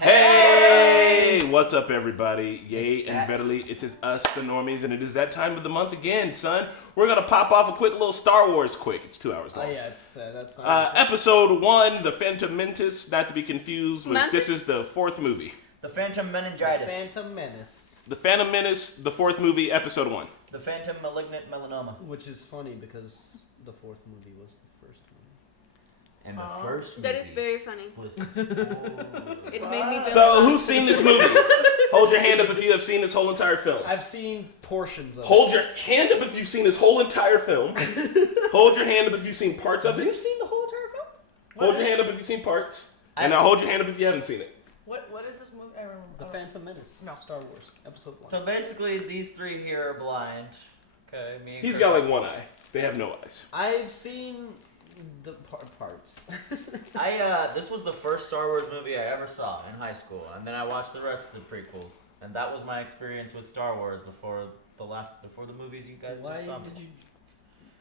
Hey! What's up, everybody? Yay and verily, it is us, the Normies, and it is that time of the month again, son. We're gonna pop off a quick little Star Wars quick. It's 2 hours long. Oh yeah, it's that's not Episode 1, The Phantom Menace, not to be confused with Mantis? this is the 4th movie. The Phantom Meningitis. Phantom Menace. The Phantom Menace, the 4th movie, Episode 1. The Phantom Malignant Melanoma. Which is funny because the 4th movie was the first movie. And the first movie That is very funny. was... It made me. So, who's seen this movie? Hold your hand up if you have seen this whole entire film. I've seen portions of Hold your hand up if you've seen this whole entire film. Hold your hand up if you've seen parts of it. it. You've seen the whole entire film? Hold your hand up if you've seen parts. And now hold your hand up if you haven't seen it. What is this movie? I remember. The Phantom Menace. No. Star Wars. Episode 1. So basically, these three here are blind. Okay, me and He's Chris. got like one eye. They have no eyes. I've seen the parts. This was the first Star Wars movie I ever saw in high school, and then I watched the rest of the prequels, and that was my experience with Star Wars before the movies you guys Why just saw. did you...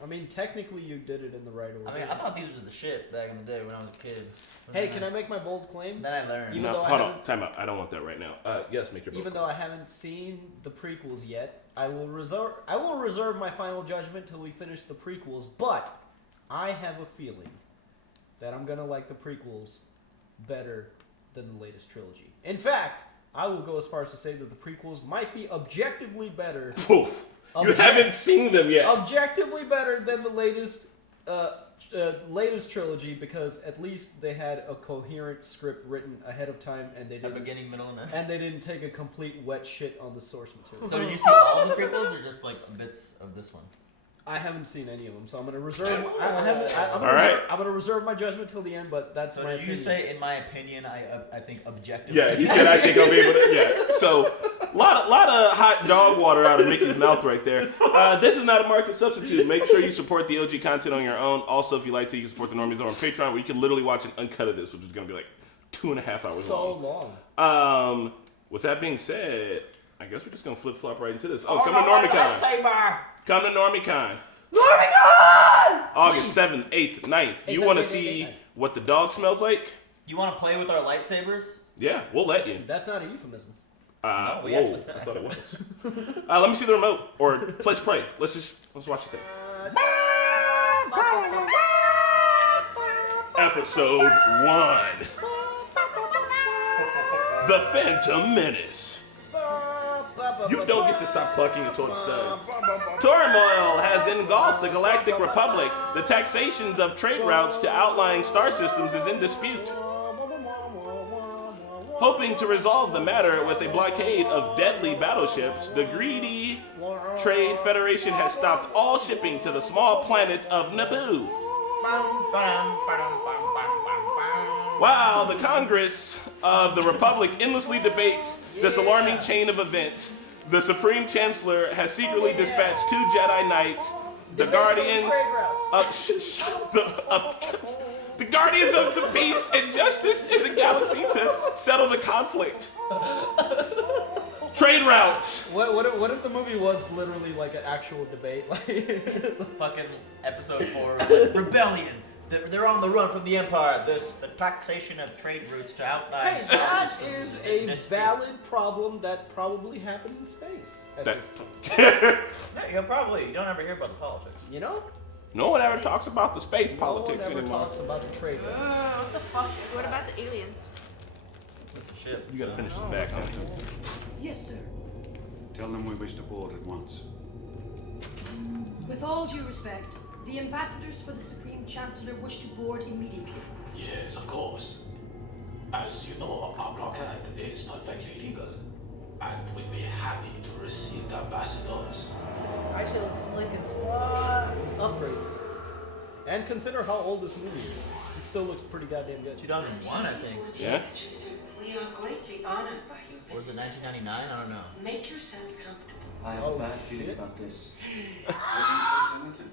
I mean, technically you did it in the right order. I mean, I thought these were the shit back in the day when I was a kid. Hey, can I make my bold claim? Then I learned. Even No, though I hold on. haven't- Time out. I don't want that right now. Yes, make your vote. Even though I haven't seen the prequels yet, I will reserve my final judgment till we finish the prequels, but I have a feeling that I'm gonna like the prequels better than the latest trilogy. In fact, I will go as far as to say that the prequels might be objectively better. Poof. You haven't seen them yet. Objectively better than the latest trilogy, because at least they had a coherent script written ahead of time, and they A didn't beginning, middle, and end. and they didn't take a complete wet shit on the source material. So did you see all the prequels, or just like bits of this one? I haven't seen any of them, so I'm gonna reserve. I'm gonna reserve my judgment till the end, but that's So my did you opinion. say, in my opinion, I think objectively? Yeah, he said I think I'll be able to. Yeah. So, lot of hot dog water out of Mickey's mouth right there. This is not a market substitute. Make sure you support the OG content on your own. Also, if you like to, you can support the Normies on Patreon, where you can literally watch an uncut of this, which is gonna be like 2.5 hours so long. With that being said, I guess we're just gonna flip flop right into this. Oh, come to NormieCon. Come to NormieCon. NormieCon! August 7th, 8th, 9th. You want to see what the dog smells like? You want to play with our lightsabers? Yeah, we'll let you. That's not a euphemism. No, we whoa, actually- I thought it was. Let me see the remote, or let's play. Let's watch the thing. Episode 1. The Phantom Menace. You don't get to stop clucking until it's done. Turmoil has engulfed the Galactic Republic. The taxations of trade routes to outlying star systems is in dispute. Hoping to resolve the matter with a blockade of deadly battleships, the greedy Trade Federation has stopped all shipping to the small planet of Naboo. While the Congress of the Republic endlessly debates this alarming chain of events, the Supreme Chancellor has secretly dispatched 2 Jedi Knights, the Guardians the Guardians of the Peace and Justice in the galaxy to settle the conflict. Trade routes. What if the movie was literally like an actual debate? Like Fucking episode 4 was like, rebellion. They're on the run from the Empire. The taxation of trade routes to outlying hey, star that systems is in a dispute. valid problem that probably happened in space. At That- this time. Yeah, you don't ever hear about the politics. You know? No one ever talks about the space politics no one ever anymore. talks about the trade routes. What the fuck? What about the aliens? That's the shit. You gotta finish this back on too. Yes, sir. Tell them we wish to board at once. With all due respect, the ambassadors for the Supreme Chancellor wish to board immediately. Yes, of course. As you know, our blockade is perfectly legal, and we'd be happy to receive the ambassadors. Actually, looks Lincoln Squad. Upgrades. And consider how old this movie is. It still looks pretty goddamn good. 2001, I think. Yeah? We are greatly honored by your Or was it visit. 1999? I don't know. Make yourselves comfortable. I have Oh, a bad feeling shit. about this. Why do you say anything?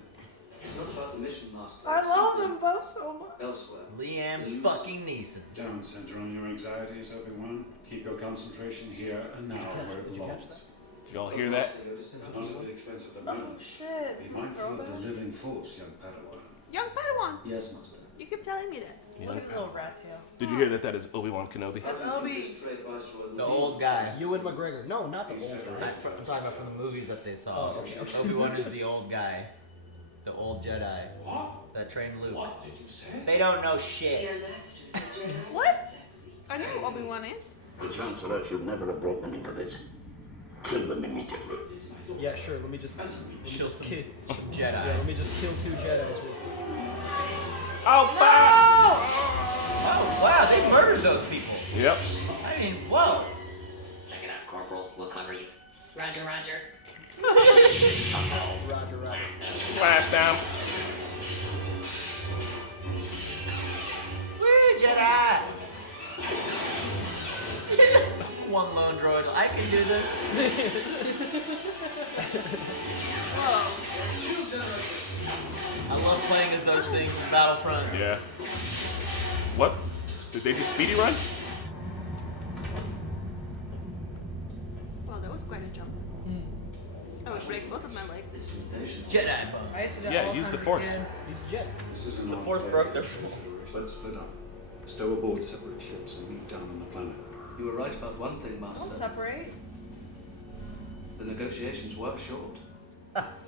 It's not about the mission, Master. I It's love something them both so much. Elsewhere. Liam fucking Neeson. Don't center on your anxieties, Obi-Wan. Keep your concentration here and now where it Did you catch belongs. Did y'all hear that? Master Yoda said Not at the expense of the Oh moon. shit. Be mindful of the living force, young Padawan. Young Padawan. Yes, Master. You keep telling me that. You Look know? at his little rat tail. Did you hear that? That is Obi-Wan Kenobi. That's Obi. The old guy. Ewan McGregor. No, not the old guy. I'm talking about from the movies that they saw. Oh, okay. Obi-Wan is the old guy. The old Jedi. What? That trained Luke. What did you say? They don't know The shit. ambassadors are Jedi. What? I know who Obi-Wan is. The Chancellor should never have brought them into this. Kill them immediately. Yeah, sure. Let me just Kill some kill. Jedi. Yeah, let me just kill 2 Jedis. Oh, fuck! Oh, wow, they murdered those people. Yep. I mean, whoa. Check it out, Corporal. We'll cover you. Roger, roger. Roger, roger. Last time. Woo, Jedi! One lone droid. I can do this. I love playing as those things in Battlefront. Yeah. What? Did they just speedy run? Well, that was quite a jump. I would break both of my legs. This invasion. Jedi bug. I used to do Yeah, all use the kinds of Force. kid. He's a Jedi. This is an The odd Force place broke to their- visit. Let's split up. Stow aboard separate ships and meet down on the planet. You were right about one thing, Don't Master. separate. The negotiations were short.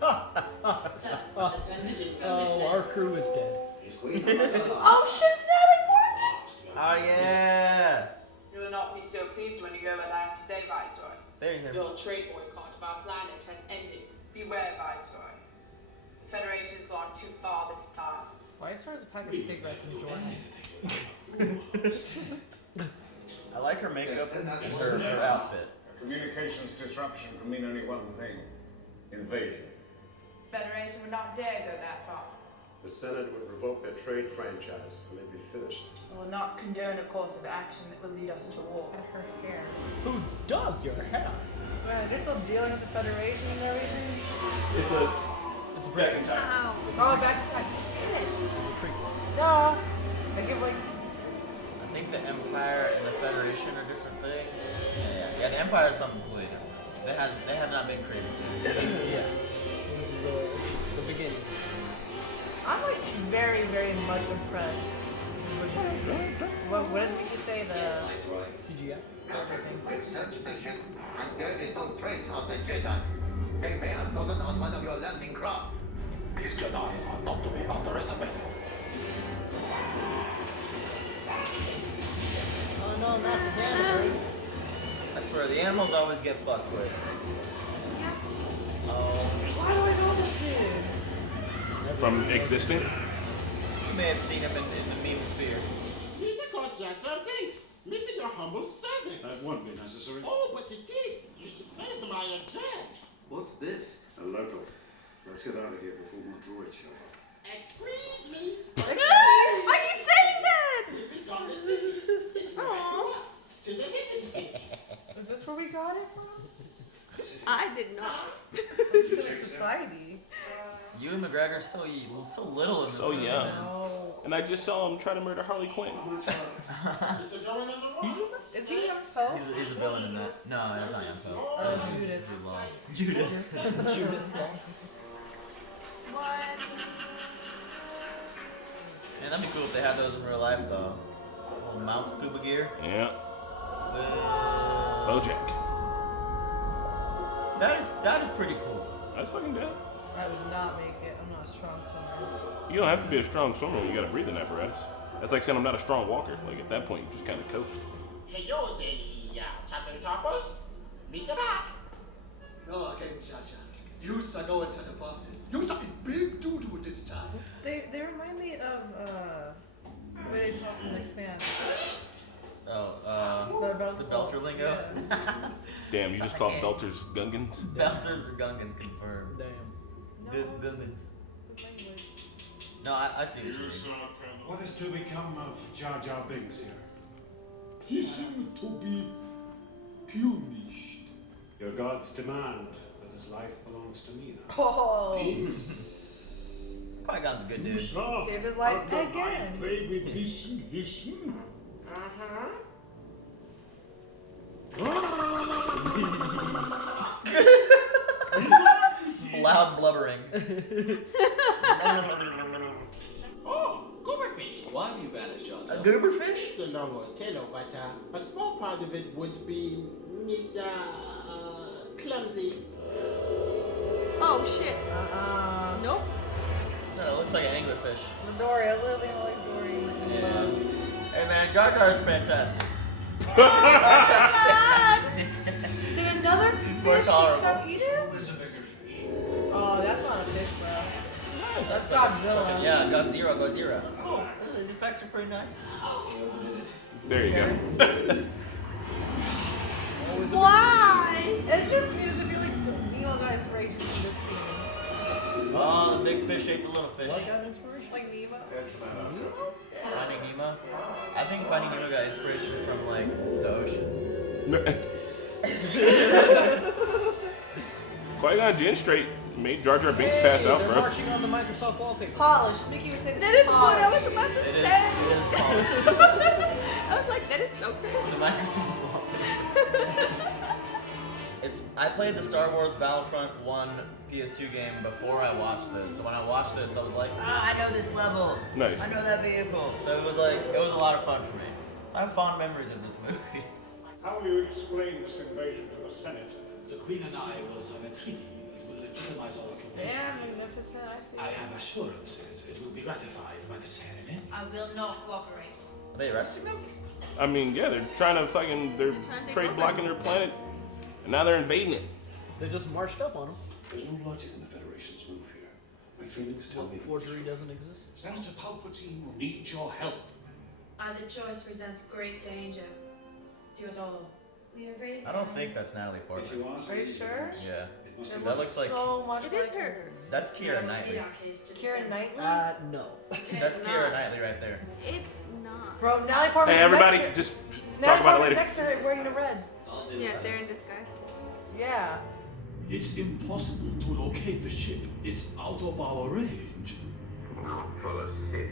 Oh, our crew is dead. Oh shit, it's Natalie Portman! Oh, yeah. You will not be so pleased when you go alive today, Viceroy. There you go. Your trade boycott of our planet has ended. Beware, Viceroy. The Federation has gone too far this time. Why is there a pack of cigarettes in Jordan? I like her makeup and her outfit. Communications disruption can mean only one thing. Invasion. Federation would not dare go that far. The Senate would revoke their trade franchise and they'd be finished. We will not condone a course of action that will lead us to war. At her hair. Who does your hair? Man, they're still dealing with the Federation and everything. It's a back in time. Ow. Oh, back in time. Damn it. Prequel. Duh. I give like. I think the Empire and the Federation are different things. Yeah, the Empire is something completely different. They have not been created. Yes. This is the beginnings. I'm like very, very much impressed with what you see. What is it you say? The CGI. everything. Research station, and there is no trace of the Jedi. They may have gotten on one of your landing craft. These Jedi are not to be underestimated. Oh no, not the Janitors. I swear, the animals always get fucked with. Oh, Why do I know this dude? From existing. you may have seen him in the meme sphere. Mr. Corjata Binks, missing your humble servant. That won't be necessary. Oh, but it is. You saved my dad. What's this? A local. Let's get out of here before more droids show up. Excuse me. I keep saying that! We got this city. It's right up. Tis a hidden city. Is this where we got it from? I did not. Civic Society. Ewan McGregor's so little in this So movie, young. man. No. And I just saw him try to murder Harley Quinn. Is it going in the wrong? Is he young Poe? He's the villain in that. No, it's not Young Poe. Oh, Judith. Judas. What? Man, that'd be cool if they had those in real life, though. Little mount scuba gear. Yeah. Uh, Bojack. that is pretty cool. That's fucking dead. I would not make it. I'm not a strong swimmer. You don't have to be a strong swimmer when you got a breathing apparatus. That's like saying I'm not a strong walker. Like at that point, you just kind of coast. Hey, yo, daily, chopping toppers. Misa back. No, again, Jaja. You are going to the bosses. You are in big doo-doo this time. They remind me of where they talk in Expand. Oh, the Belter lingo? Yeah. Damn, you just called Belters Gungans? Belters or Gungans confirmed. Damn. Gungans. No, I see what you mean. What is to become of Jar Jar Binks here? He seemed to be punished. Your gods demand that his life belongs to me now. Oh! Qui-Gon's a good dude. Saved his life again. Play with this and this. Loud blubbering. Oh, Gooberfish. Why have you vanished, Jar Gooberfish? It's a long Othello, but a small part of it would be Miss Clumsy. Oh shit. Nope. No, it looks like an anglerfish. Dory, I was literally like Dory. Hey man, Jar Jar is fantastic. Did another He's fish more just tolerable. come eat him? Oh, that's not a fish, bro. That's Godzilla. Yeah, Godzilla. Cool. The effects are pretty nice. There you go. Why? It's just me as if you like Neo got inspiration from this scene. Oh, the big fish ate the little fish. What got inspiration? Like Nemo? Finding Nemo? I think Finding Nemo got inspiration from like the ocean. Qui-Gon Jinn straight made Jar Jar Binks pass out, They're bro. marching on the Microsoft wallpaper. Polished. Mickey would say this That is what I polished. was about to It say. is polished. I was like, that is so It's crazy. a Microsoft wallpaper. I played the Star Wars Battlefront 1 PS2 game before I watched this. So when I watched this, I was like, I know this level. Nice. I know that vehicle. So it was a lot of fun for me. I have fond memories of this movie. How will you explain this invasion to the Senate? The Queen and I will sign a treaty. It will legitimize our occupation. Damn, magnificent. I see. I have assurances it will be ratified by the Senate. I will not cooperate. Are they arresting them? I mean, yeah, they're trying to fucking, they're trying to take trade over. blocking their planet, and now they're invading it. They just marched up on him. There's no logic in the Federation's move here. My feelings tell me Forgery doesn't exist. Senator Palpatine will need your help. Either choice presents great danger to us all. We are brave. I don't think that's Natalie If Portman. you ask Are you me, sure? Yeah. it must It be That looks like so much It like is her. that's Keira Knightley. Keira Knightley? No. That's It's Keira not. Knightley right there. It's not. Bro, Natalie Portman's Hey, everybody, next to, just Natalie talk about it Portman's later. next to her wearing the red. Yeah, they're in disguise. Yeah. It's impossible to locate the ship. It's out of our range. Full of Sith.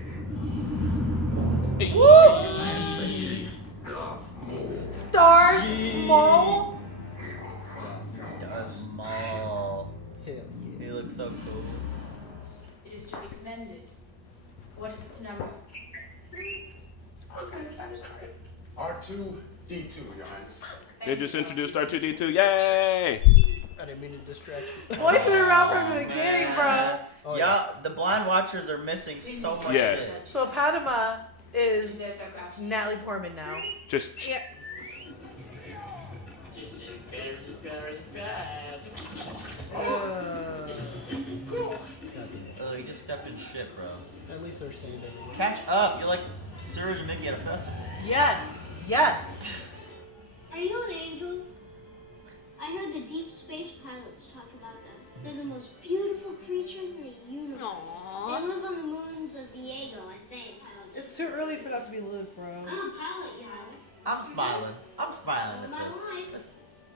Darth Maul? Darth Maul. Hell He looks so cool. It is to be commended. What is its number? Okay, I'm sorry. R2D2, Your Highness. They just introduced R2D2. Yay! I didn't mean to distract you. Boys been around from the beginning, bro. Oh, Yeah, the blind watchers are missing so much Yeah. shit. So Padma is There's our craft. Natalie Portman now. Just Yeah. This is very, very bad. Oh, you just stepped in shit, bro. At least they're sand everywhere. Catch up. You're like Surge and Mickey at a festival. Yes. Yes. Are you an angel? I heard the deep space pilots talk about them. They're the most beautiful creatures in the universe. Aww. They live on the moons of Diego, I think. It's too early for that to be Luke, bro. I'm a pilot, you know. I'm smiling. I'm smiling at My this. life. This-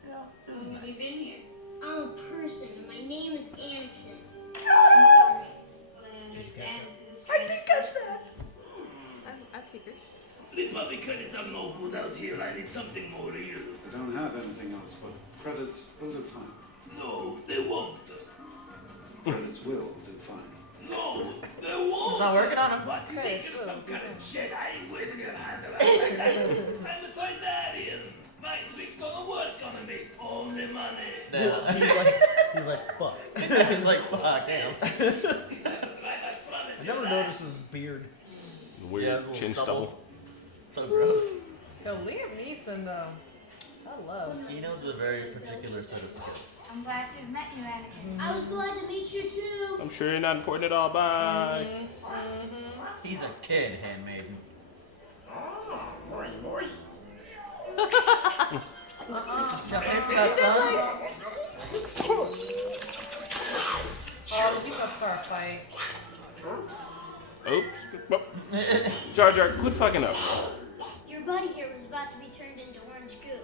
How long have you been here? I'm a person, and my name is Anakin. I'm sorry. Well, I understand this is a I did catch that. I figured. Republicans are no good out here. I need something more real. I don't have anything else, but credits will do fine. No, they won't. Credits will do fine. No, they won't. He's not working on him. What? You think you're some kind of Jedi with your hand around like that? I'm a Toydarian. Mind tricks don't work on me. Only money. No. He's like, fuck. He's like, fuck, damn. I never noticed his beard. weird Yeah, his little chin stubble. stubble. So gross. Yo, Liam Neeson, though. I love. He knows a very particular set of skills. I'm glad to have met you, Anakin. I was glad to meet you too. I'm sure you're not important at all. Bye. He's a kid, handmaiden. Got paid for that, son? Oh, he's gonna start a fight. Oops. Whoop. Jar Jar, quit fucking up. Your buddy here was about to be turned into orange goo.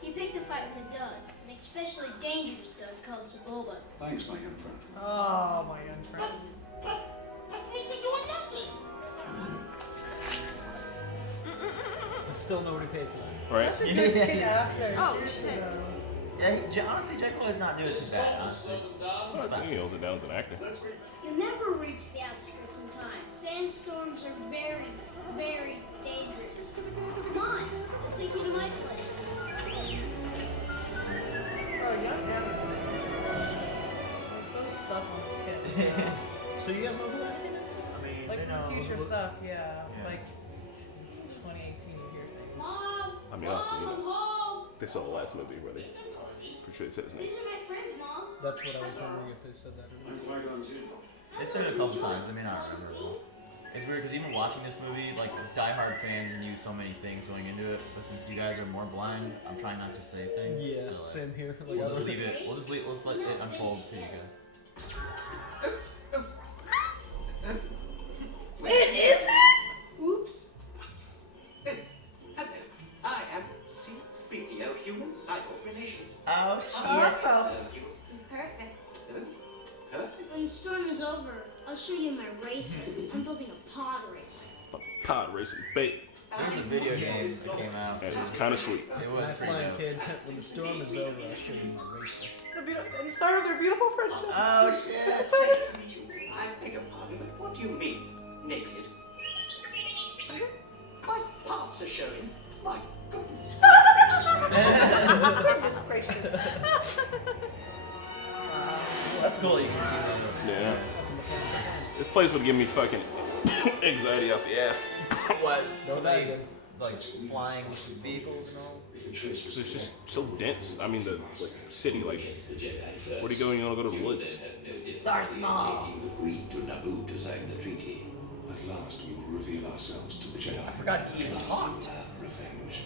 He picked a fight with a Doug, an especially dangerous Doug called Sebulba. Thanks, my young friend. Oh, my young friend. I said you were nothing. And still nobody paid for that. Right? Such a good kick after. Oh, seriously, shit. though. Honestly, J. Cole is not doing too bad, honestly. I think he holds it down as an actor. You'll never reach the outskirts in time. Sandstorms are very, very dangerous. Come on, I'll take you to my place. Bro, young Anakin. I'm so stuck on this kid. So you guys know who Anakin is? I mean, Like they know from future who- stuff, yeah. Like 2018 year things. Mom! I mean, also, you Mom, I'm know, home! they saw the last movie where they pretty sure they said his name. These are my friends, Mom. That's what I was wondering if they said that or I'm not. Qui-Gon too. They said it a couple times. They may not remember it all. It's weird because even watching this movie, like diehard fans knew so many things going into it. But since you guys are more blind, I'm trying not to say things. Yeah, so, like, same here. Like, We'll I just don't- leave it. Let's let it unfold to you guys. It isn't! Oops. Hello, I am C-3PO, Human Cyborg Relations. Oh So you It's perfect. perfect. When the storm is over, I'll show you my racer. I'm building a pod racer. Pod racing bait. There's a video game that came out. And it's kind of sweet. It was Nice pretty line, dope. kid. When the storm is over, I'll show you my racer. And it started their beautiful friendship. Oh shit! I beg your pardon, but what do you mean, naked? My parts are showing. My goodness. Goodness gracious. That's cool. You can see the. Yeah. That's a mechanic. This place would give me fucking anxiety out the ass. What? Don't Somebody die, like flying vehicles and all. It's just so dense. I mean, the like city, like, where do you go when you want to go to the woods? Darth Maul. Agreed to Naboo to sign the treaty. At last we will reveal ourselves to the Jedi. I forgot he even talked. Revenge.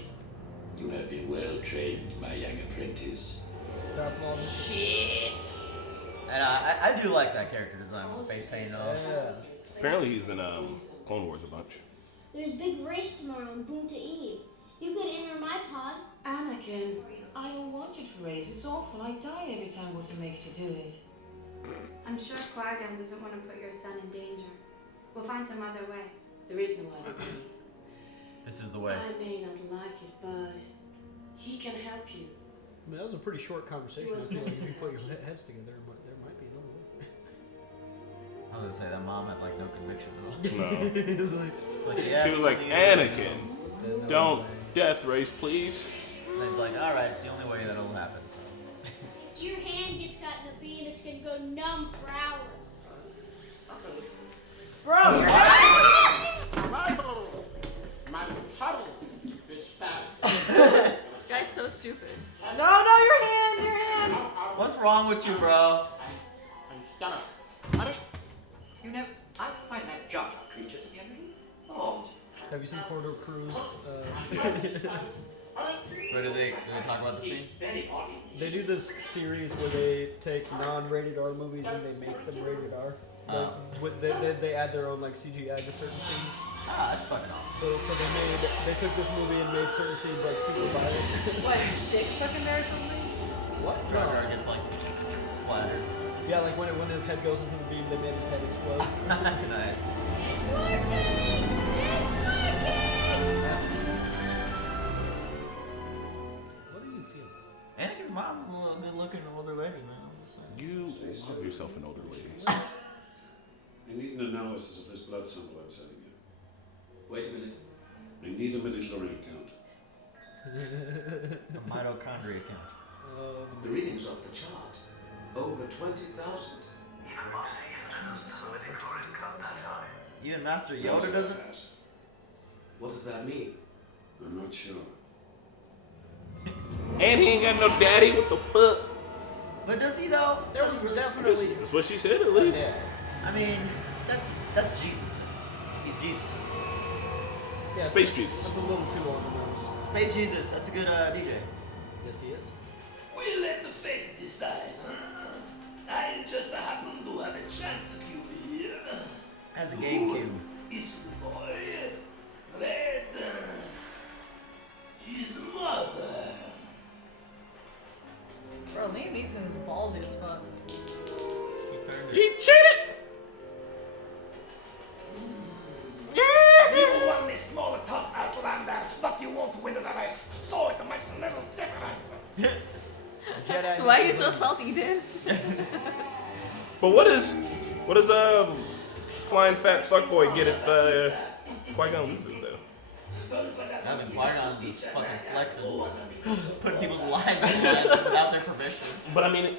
You have been well trained, my young apprentice. Darth Maul's a Shit. And I do like that character design with the face paint and all. Yeah. Apparently he's in Clone Wars a bunch. There's a big race tomorrow on Boonta Eve. You could enter my pod. Anakin, I don't want you to race. It's awful. I die every time Water makes you do it. I'm sure Qui-Gon doesn't want to put your son in danger. We'll find some other way. There is no other way. This is the way. I may not like it, but he can help you. I mean, that was a pretty short conversation. I feel like if you put your heads together, there might be another way. I was gonna say that mom had like no conviction at all. No. It's like, It's like, yeah, She was like, Anakin, don't death race, please. And then it's like, all right, it's the only way that'll happen. So. If your hand gets caught in the beam, it's gonna go numb for hours. Bro, you're My puddle is fast. This guy's so stupid. No, your hand. What's wrong with you, bro? I'm stuck. You know, I find that Jar Jar creature to be a little odd. have you seen Corridor Cruise? Or do they talk about the scene? Very odd. They do this series where they take non-rated R movies and they make them rated R. Like, they add their own like CGI to certain scenes. Ah, that's fucking awesome. So they took this movie and made certain scenes like super violent. What, dick stuck in there or something? What? Jar Jar gets like splattered. Yeah, like when his head goes into the beam, they made his head explode. Nice. It's working! It's working! What are you feeling? Anakin's mom is a little good-looking older lady, man. I'm just saying. You love yourself an older lady. I need an analysis of this blood sample I'm sending you. Wait a minute. I need a midichlorian count. A mitochondria count. The readings off the chart. Over 20,000. Even Master Yoda doesn't. What does that mean? I'm not sure. And he ain't got no daddy. What the fuck? But does he though? There was definitely. That's what she said, at least. Yeah. I mean, that's Jesus. He's Jesus. Yeah, Space Jesus. That's a little too on the nose. Space Jesus. That's a good DJ. Yes, he is. We'll let the fate decide. I just happen to have a chance cube here. Has a GameCube. It's the boy. Red. His mother. Bro, Liam Neeson is ballsy as fuck. He cheated! You won this small toss, Outlander, but you won't win the race, so it makes a little difference. guy. Why are you needs so to salty, Dan? But what does flying fat fuckboy get if Qui-Gon loses though? Nothing. Qui-Gon's just fucking flexing, putting people's lives on the line without their permission. But I mean,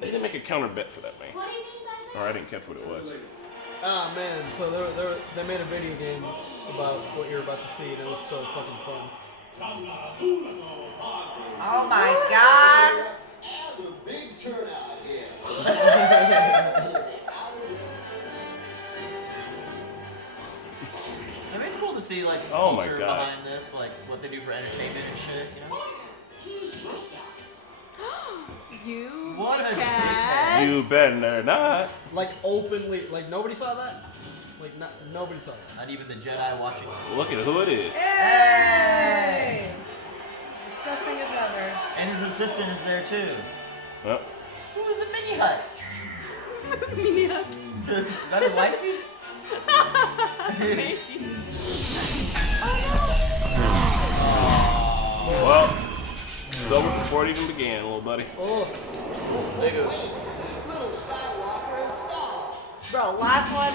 they didn't make a counter bet for that, man. What do you mean by that? Or I didn't catch what it was. Ah man, so they made a video game about what you're about to see, and it was so fucking fun. Oh my god! And a big turnout here. I mean, it's cool to see like some Oh my culture God. behind this, like what they do for entertainment and shit. You know? You What a Chaz. You better not. Like openly, like nobody saw that. Like nobody saw that. Not even the Jedi watching. Look at who it is. Hey! Disgusting as ever. And his assistant is there too. Well, Who was the mini hut? Mini hut. Is that a wifey? well, it's over before it even began, little buddy. Oh, Nigga. Little Skywalker is Star. Bro, last one,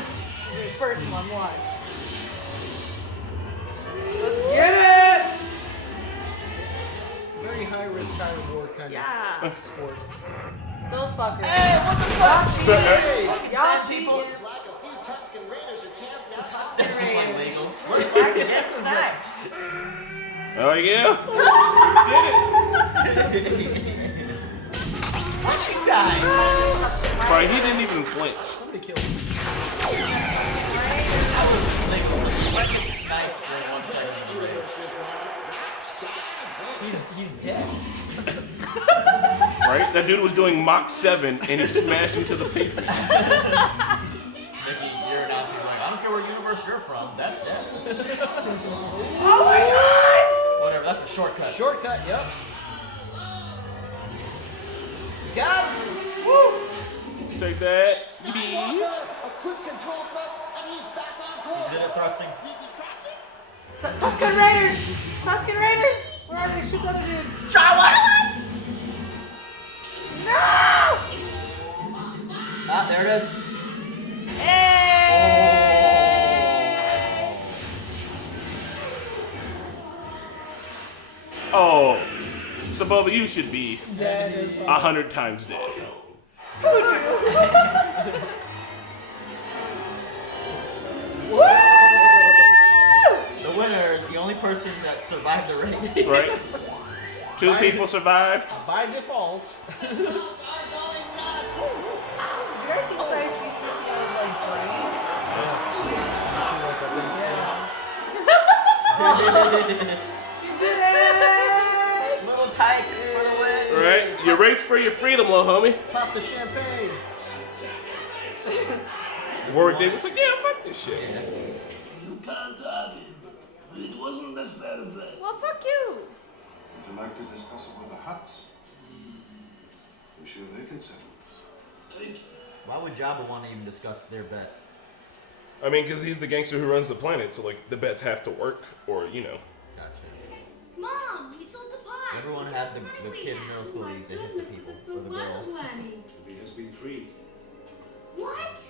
first one, watch. Let's get it! it's a very high risk, high reward kind of sport. Those fuckers. Hey, what the fuck? Y'all cheating. Looks like a few Tusken Raiders are camped out. It's just like Lego. Looks like it gets snapped. Oh yeah. Did it. Fuck you guys. Right, he didn't even flinch. Somebody killed him. How was this Lego? Like, you might get sniped for 1 second in the race. He's dead. Right? That dude was doing Mach 7 and he smashed into the pavement. Mickey, you're announcing like, I don't care what universe you're from, that's dead. Oh my god! Whatever, that's a shortcut. Shortcut, yep. Got him! Woo! Take that. A quick control thrust, and he's back on course. He's good at thrusting. Tusken Raiders! Tusken Raiders! Where are they? Shoot the other dude. Try what? No! Ah, there it is. Hey! Oh. So Bubba, you should be That is 100 times dead. The winner is the only person that survived the race. Right? Two people survived. by default. Did you guys see the size C-3PO's like brain? You did it! Little tyke for the win. Right? You race for your freedom, little homie. Pop the champagne. Warwick Davis like, yeah, fuck this shit. You can't have it. It wasn't a fair bet. Well, fuck you. Would you like to discuss it with the Hutts? I'm sure they can settle this. Why would Jabba want to even discuss their bet? I mean, because he's the gangster who runs the planet, so like the bets have to work, or you know. Gotcha. Mom, we sold the pie. Everyone had the kid in middle school who used to hit the people, or the girl. He has been freed. What?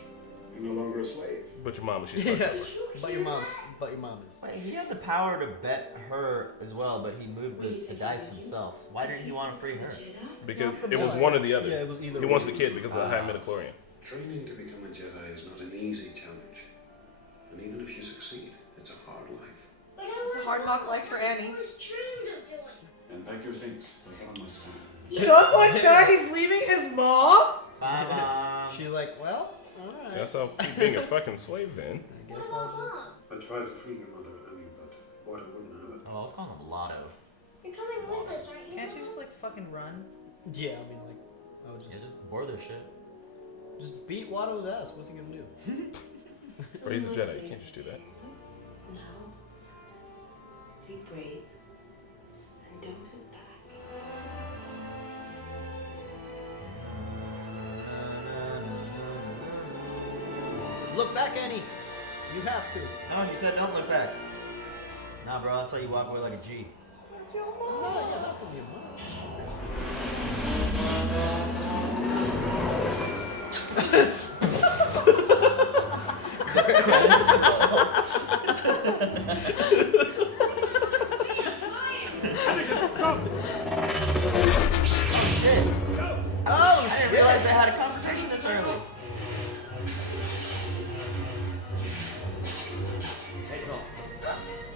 You're no longer a slave. But your mama, she's Yeah. fucking But your mom's is. Wait, he had the power to bet her as well, but he moved the dice himself. Why didn't he want to free her? because it was one or the other. Yeah, it was either he way. wants the kid because of the high midichlorian. Training to become a Jedi is not an easy challenge. And even if you succeed, it's a hard life. But It's a hard knock life for Annie. was dreamed of doing. Then pack your things. We have a must time. Just like that, he's leaving his mom? Bye, Mom. She's like, well, alright. Guess I'll keep being a fucking slave then. I guess I'll just... I tried to free your mother, Annie, but water wouldn't have it. Oh, let's call him Lotto. You're coming with us, aren't you? Can't you just like fucking run? Yeah, I mean, like, I would Yeah, just just bore their shit. just beat Watto's ass. What's he gonna do? But he's a Jedi, you can't just do that. Now, be brave and don't look back. Look back, Annie. You have to. No, she said don't look back. Nah, bro, that's how you walk away like a G. Oh, yeah, that could be a mom. Oh, I didn't realize they had a confrontation this early. Take off.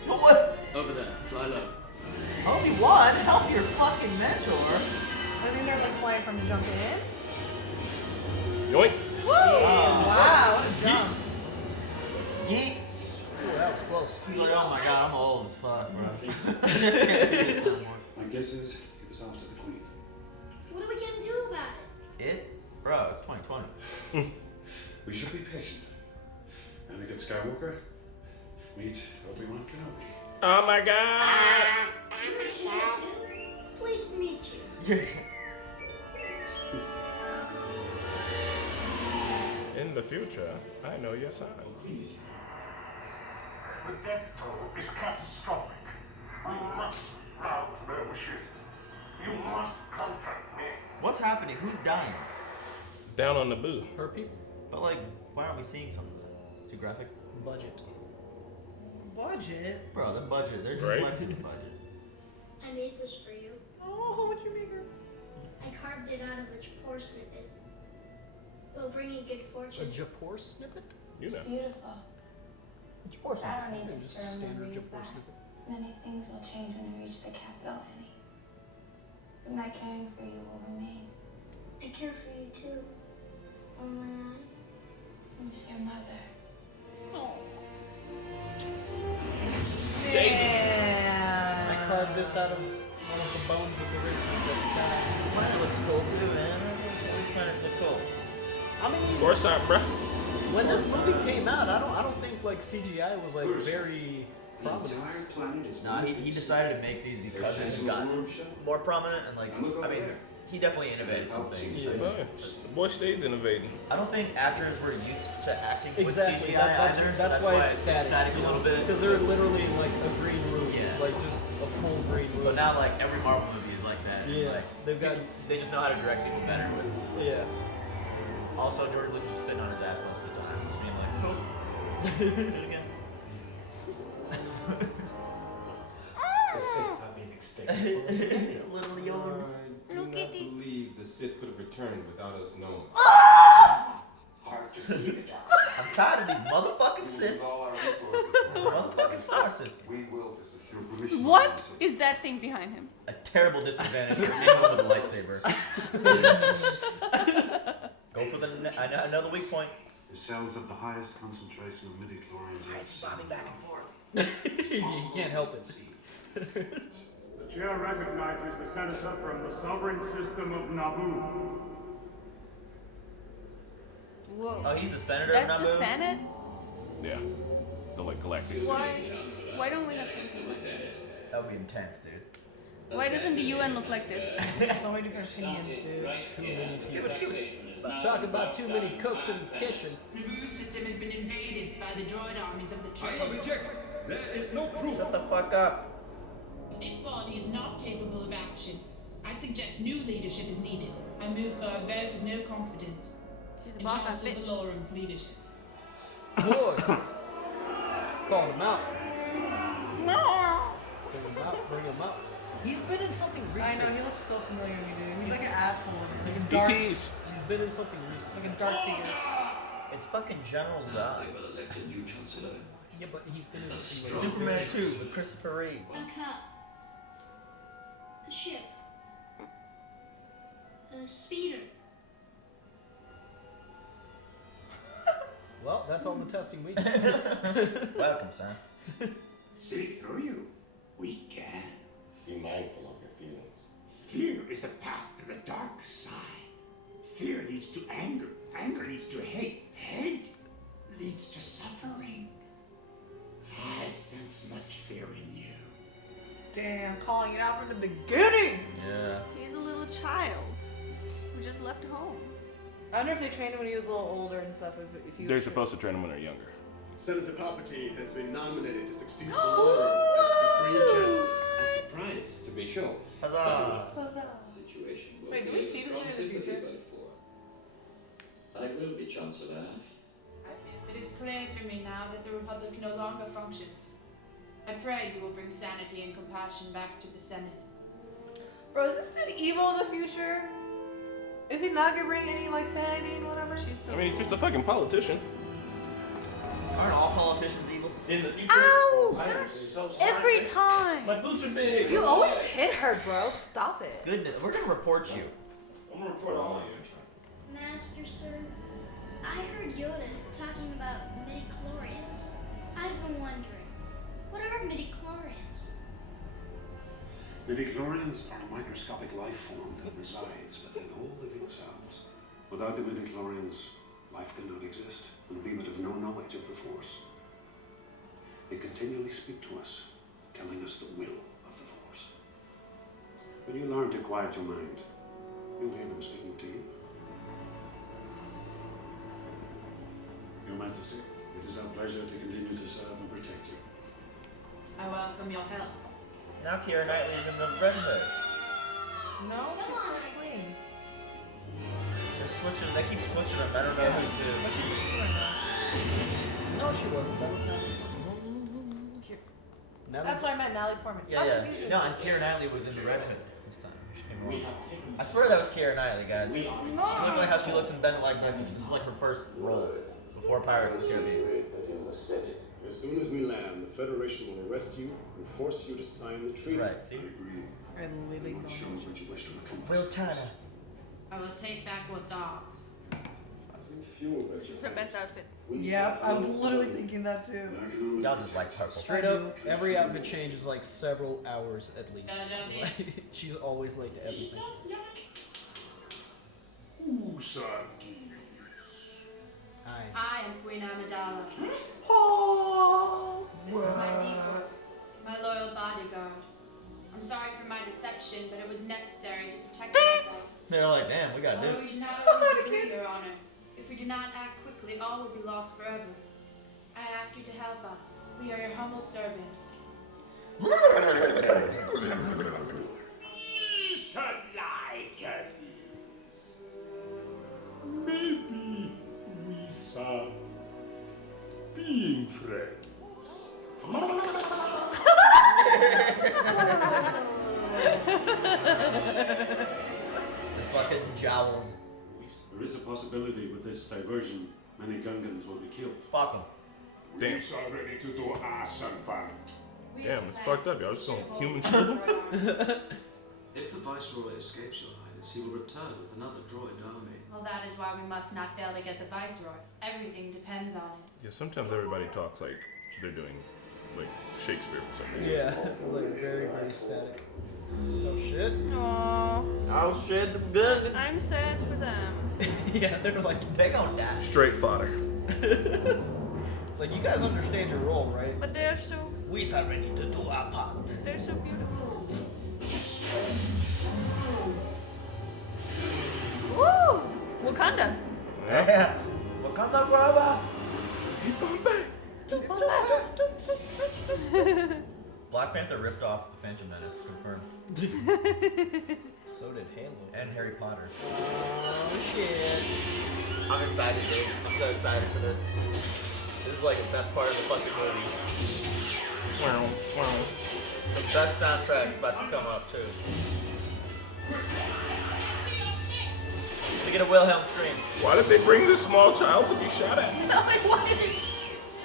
What? Over there. Fly low. Obi-Wan, help your fucking mentor. I think they're like flying from jumping in. Yoink. Woo! Wow, what a jump. Yeet. Ooh, that was close. He's like, oh my god, I'm old as fuck, bro. My guess is it was off to the Queen. What are we gonna do about it? It? Bro, it's 2020. We should be patient. Anakin Skywalker, meet Obi-Wan Kenobi. Oh my god! Pleased to meet you. In the future, I know your sign. The death toll is catastrophic. We must route their wishes. You must contact me. What's happening? Who's dying? Down on the boo. Her people. But like, why aren't we seeing something? Too graphic? Budget. Budget? Bro, the budget. They're Right. flexing the budget. I made this for you. Oh, what'd you make her? I carved it out of a Japor snippet. It'll bring you good A fortune. Japor snippet? You know. Beautiful. Japor snippet. I don't need this to remember Standard you Japor back. snippet. Many things will change when I reach the capital, Annie. But my caring for you will remain. I care for you too. Only I'm your mother. Jesus. I carved this out of one of the bones of the racers that died. Planet looks cool too, man. These planets look cool. I mean, Of course not, bruh. when this movie came out, I don't think like CGI was like very The prominent. entire planet is Nah, he decided to make these because it got more prominent and like, I mean, he definitely innovated some things. Yeah. Boy, the boy stays innovating. I don't think actors were used to acting with Exactly. CGI That's either, so why it's static, a little bit. Because they're literally in like a green room, Yeah. like just a full green room. But now, like every Marvel movie is like that. Yeah, like, they've got. they just know how to direct people better with. Yeah. Also, George Lucas was sitting on his ass most of the time, just being like, "Oh, do it again." Little Leons. Look at it. believe the Sith could have returned without us knowing. hard to see the dark. I'm tired of these motherfucking Sith. All our resources. Motherfucking star system. We will, this is your permission. What is that thing behind him? A terrible disadvantage for anyone with a lightsaber. Go for I know the weak point. The cells of the highest concentration of midichlorians. Why is he bobbing back and forth? You can't help it. The chair recognizes the senator from the sovereign system of Naboo. Whoa. Oh, he's the senator That's of Naboo? the Senate? Yeah. The like galactic. Why don't we have something like that? That would be intense, dude. Why doesn't the UN look like this? So many different opinions, dude. Too many people. Talk about too many cooks in the kitchen. Naboo's system has been invaded by the droid armies of the Trade. I object. There is no proof. Shut the fuck up. If this body is not capable of action, I suggest new leadership is needed. I move for a vote of no confidence. She's a in boss ass Chancellor bitch. Valorum's leadership. Boy. Call him out. Bring him out. He's been in something I recent. know, he looks so familiar to me, dude. He's like an asshole in it. Like a dark, BTs. He's been in something recent. like a dark figure. It's fucking General Zod. Yeah, but he's been in something recent. Superman 2 with Christopher Reeve. A cup. A ship. A speeder. Well, that's all the testing we do. Welcome, son. See through you. We can. Be mindful of your feelings. Fear is the path to the dark side. Fear leads to anger. Anger leads to hate. Hate leads to suffering. I sense much fear in you. Damn, calling it out from the beginning. Yeah. He's a little child who just left home. I wonder if they trained him when he was a little older and stuff. If he They're was supposed to train them when they're younger. Senator Palpatine has been nominated to succeed Valorem as Supreme Chancellor. A surprise, to be sure. Huzzah. Huzzah. Situation will Wait, do be we of see this strong in the sympathy future? but for. I will be Chancellor. It is clear to me now that the Republic no longer functions. I pray you will bring sanity and compassion back to the Senate. Bro, is this dude evil in the future? Is he not gonna bring any like sanity and whatever? I mean, he's just a fucking politician. Aren't all politicians evil? In the future. Ow! I am so sorry. Every time. My boots are big. You always hit her, bro. Stop it. Goodness, we're gonna report you. I'm gonna report all of you. Master, sir, I heard Yoda talking about midi-chlorians. I've been wondering, what are midi-chlorians? Midichlorians are a microscopic life form that resides within all living cells. Without the midichlorians, life cannot exist, and we would have no knowledge of the Force. They continually speak to us, telling us the will of the Force. When you learn to quiet your mind, you'll hear them speaking to you. Your Majesty, it is our pleasure to continue to serve and protect you. I welcome your help. Now Keira Knightley's in the Red Hood. No, she's so clean. They're switching. They keep switching them. I don't know who's who. No, she wasn't. That was kind of. That's what I meant, Natalie Portman. Yeah, Stop yeah. confusing No, me. and Keira Knightley was in the Red Hood this time. She came along. I swear that was Keira Knightley, guys. She looked like how she looks in Ben Like This is like her first role before Pirates of the Caribbean. As soon as we land, the Federation will arrest you and force you to sign the treaty. Right, see? I agree. I literally What shows what you wish to accomplish. Will Turner. I will take back what's ours. This is her best outfit. Yeah, I was literally thinking that too. Y'all just like purple. Straight up, every outfit change is like several hours at least. Yes. Like, she's always late to everything. Who saw these? I am Queen Amidala. Oh, This is my decoy, my loyal bodyguard. I'm sorry for my deception, but it was necessary to protect myself. They're like, damn, we gotta do Although we it. do not always agree, Your Honor. If we do not act quickly, all will be lost forever. I ask you to help us. We are your humble servants. We should like this. Maybe we shall being friends. The fucking jowls. There is a possibility with this diversion, many Gungans will be killed. Fuck them. Damn. We shall ready to do our part. Damn, it's fucked up. Y'all just going human shield. If the Viceroy escapes, Your Highness, he will return with another droid army. Well, that is why we must not fail to get the Viceroy. Everything depends on it. Yeah, sometimes everybody talks like they're doing like Shakespeare for some reason. Yeah, like very, very static. Oh shit. Aww. Oh shit, the good. I'm sad for them. Yeah, they're like, They gon' die. Straight fodder. it's like, you guys understand your role, right? But they're so We are ready to do our part. they're so beautiful. Woo! Wakanda. Yeah. Wakanda forever. Black Panther ripped off the Phantom Menace, confirmed. So did Halo. And Harry Potter. Oh shit. I'm excited, dude. I'm so excited for this. This is like the best part of the fucking movie. Wow, wow. The best soundtrack's about to come up, too. We get a Wilhelm scream. Why did they bring this small child to be shot at?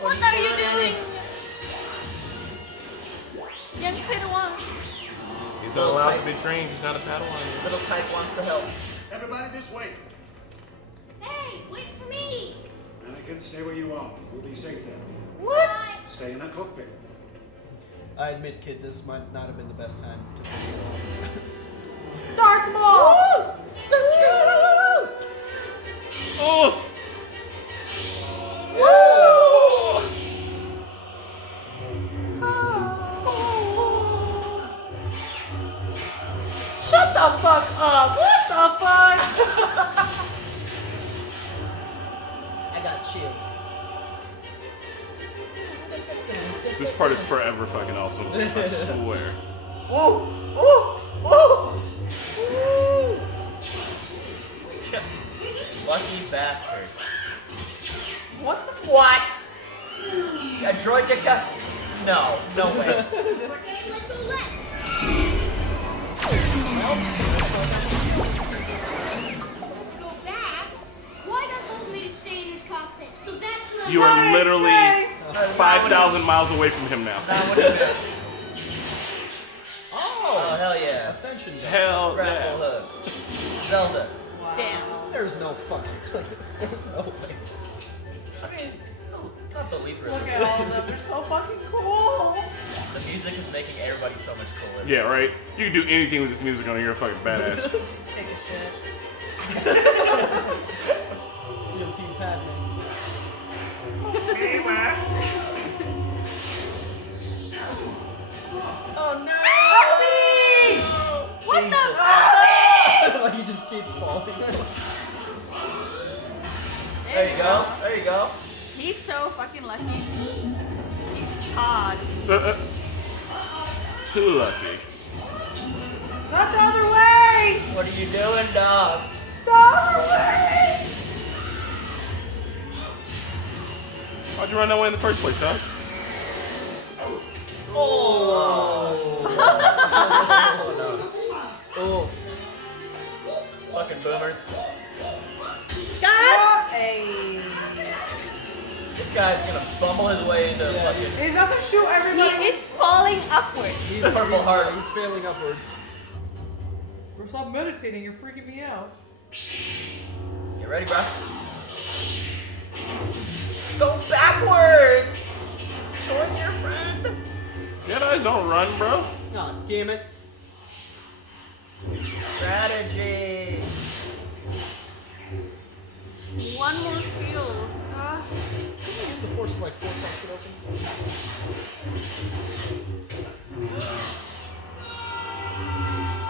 What are you doing? Young Padawan. He's not allowed to be trained. He's not a Padawan. Little Tyke wants to help. Everybody this way. Hey, wait for me! Anakin, stay where you are. You'll be safe there. What? Stay in that cockpit. I admit, kid, this might not have been the best time to visit along. Darth Maul! Oh! Shut the fuck up! What the fuck? I got chills. This part is forever fucking awesome. I swear. Ooh! Ooh! Ooh! Lucky bastard. bastard. What the? What? A droidica? No, no way. Okay, let's go left. Go back? Qui-Gon told me to stay in his cockpit, so that's what You are literally 5,000 miles away from him now. Oh, hell yeah. Ascension. Hell Grapple yeah. hook. Zelda. Damn. There's no fucking. There's no way. I mean, not the least Look realistic. at all of them. They're so fucking cool. The music is making everybody so much cooler. Yeah, right? You can do anything with this music on, you're a fucking badass. Take a shit. SEAL Team Padme. Hey, man. Oh no! Obi! What Jesus. the? Like he just keeps falling. There you go. There you go. He's so fucking lucky. He's Todd. Too lucky. Not the other way! What are you doing, dog? The other way! Why'd you run that way in the first place, dog? Oh. Oh. Fucking boomers. God! Hey. This guy's gonna bumble his way into fucking He's about to shoot everybody. He is falling upwards. He's Purple Heart. He's failing upwards. Bro, stop meditating. You're freaking me out. Get ready, bro. Go backwards! Join your friend. Jedi's don't run, bro. God damn it. Strategy. One more field. Use the force to like force that shit open.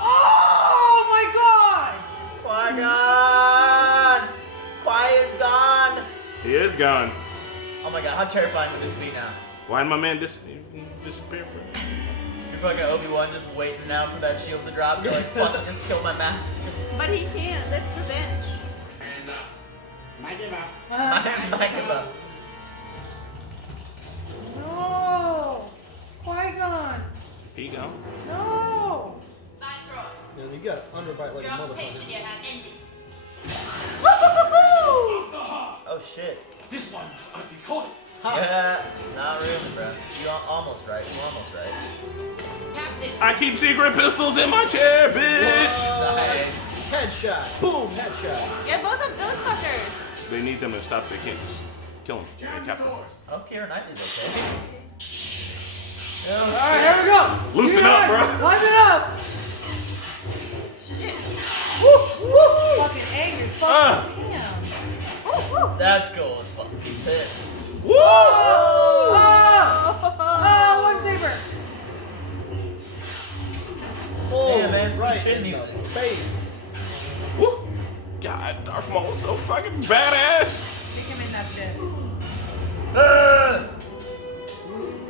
Oh my god! Qui-Gon! Qui is gone! He is gone. Oh my god, how terrifying would this be now? Why did my man disappear, bro? You're fucking Obi-Wan just waiting now for that shield to drop. You're like, fuck, I just killed my master. But he can't. That's revenge. Hands up. I give up. I give up. No! Qui-Gon! He gone. No! Viceroy, Yeah, you got underbite like a your occupation motherfucker. here has ended. Oh shit. This one's a decoy. Yeah, not really, bro. You almost right. You're almost right. Captain. I keep secret pistols in my chair, bitch. Nice. Headshot. Boom. Headshot. Get both of those fuckers. They need them to stop. They can't just kill him. Jam the Captain. doors. I don't care. Knightley's okay. Alright, here we go! Loosen Keep it up, on. bro. Wipe it up! Shit. Woo! Woo! Fucking angry. Fucking damn. That's cool as fuck. Pissed. Woo! Oh! Oh! One saber! Oh, Damn, man, some right chin in the music. face. Woo! God, Darth Maul is so fucking badass. Kick him in that shit.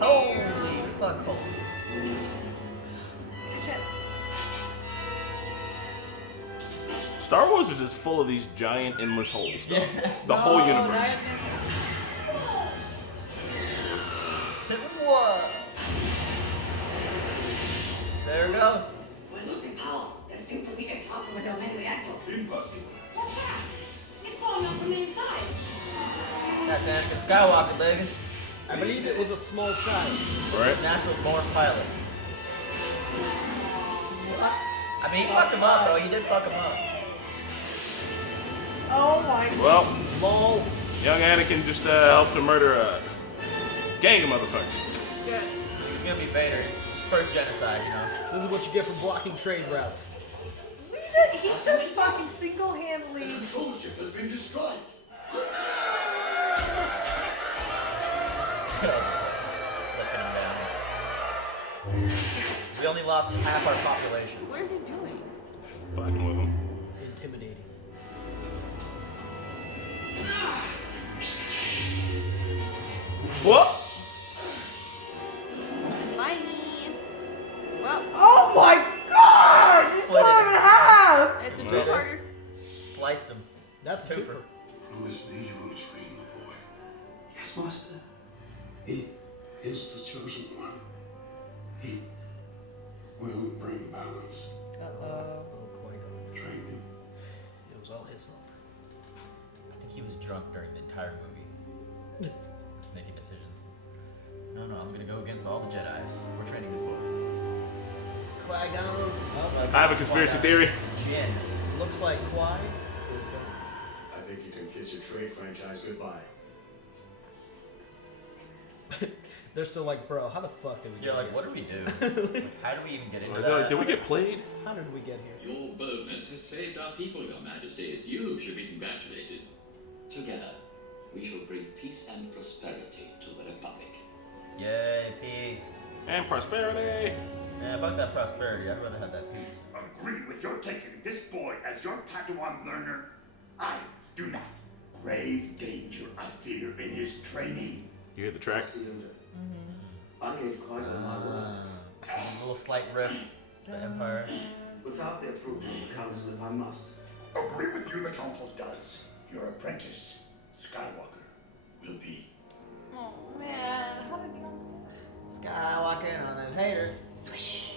Holy fuck hole. Shit. Star Wars is just full of these giant endless holes, though. The whole universe. What? There it goes. We're losing power. There seems to be a problem with our main reactor. Impossible. What's that? It's falling up from the inside. That's Anakin Skywalker, baby. I believe it was a small child. Right? Natural born pilot. I mean, he fucked him up, though. He did fuck him up. Oh my god. Well, Lol. young Anakin just helped to murder a gang of motherfuckers. Yeah. He's gonna be Vader. It's his first genocide, you know. This is what you get for blocking trade routes. He just fucking single-handedly. The control ship has been destroyed. Flipping him down. We only lost half our population. What is he doing? Fucking with him. Intimidating. What? Bye. Well, Oh my god! You Split cut it. him in half! it's a No. two-parter. Sliced him. That's a Twofer. twofer. Promise me you will train the boy. Yes, Master. He is the chosen one. He will bring balance. Qui-Gon. Train him. It was all his fault. I think he was drunk during the entire movie. Just making decisions. No, I'm gonna go against all the Jedis. We're training this boy. Qui-Gon. I have a conspiracy theory. Jin. Looks like Qui is gone. I think you can kiss your trade franchise goodbye. They're still like, bro, how the fuck did we Yeah, get like, here? what do we do? Like, how do we even get into Like, that? did we get played? How did we get here? Your boldness has saved our people, Your Majesties. You should be congratulated. Together, we shall bring peace and prosperity to the Republic. Yay, peace. And prosperity. Yeah, fuck that prosperity. I'd rather have that peace. Agree with your taking this boy as your Padawan learner? I do not. Grave danger I fear in his training. You hear the track? I gave Qui-Gon my word. A little slight riff. The Empire. Without the approval of the Council, if I must. Agree with you, the Council does. Your apprentice, Skywalker, will be. Oh man, how did you? Skywalking on them haters. Swish.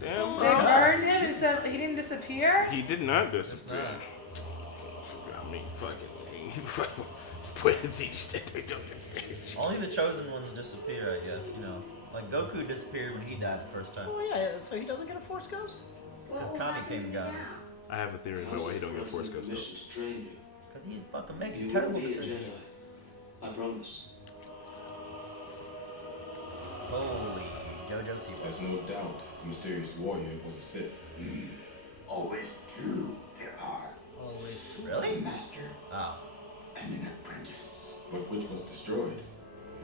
Damn, They burned him and so he didn't disappear? He did not disappear. I mean, fucking. Only the chosen ones disappear, I guess. You know, like Goku disappeared when he died the first time. Oh yeah, so he doesn't get a Force Ghost? Because Kami came and got him. I have a theory about why he don't get a Force Ghost. Mission to train you. Because he's fucking making You will terrible be a decisions. Jedi. I promise. Holy JoJo Siwa. There's no doubt the mysterious warrior was a Sith. Always two there are. Always two. Really? A master Oh. and an apprentice. But which was destroyed?